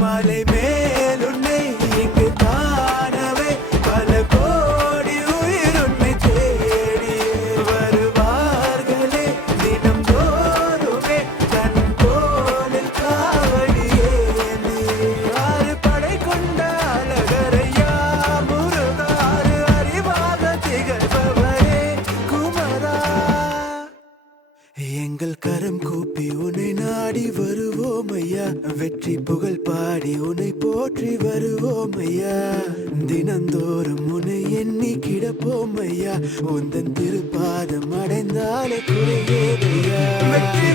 மலை மேல் உன்னை இங்கு காணவே பல கோடி உயிர் உன்னை தேடியே வருவார்களே தினம் தோறுமே தன் தோளில் காவடியே ஆறு படை கொண்ட அழகரையா முருகாறு அறிவாக திகழ்பவரே குமரா எங்கள் கரம் கூப்பி உன்னை நாடி வருவோம் ஐயா வெற்றி புகழ் பாடி உன்னை போற்றி வருவோம் ஐயா தினந்தோறும் உன்னை எண்ணி கிடப்போம் ஐயா உந்தன் திருப்பாதம் அடைந்தாலே குறையே ஐயா வெற்றி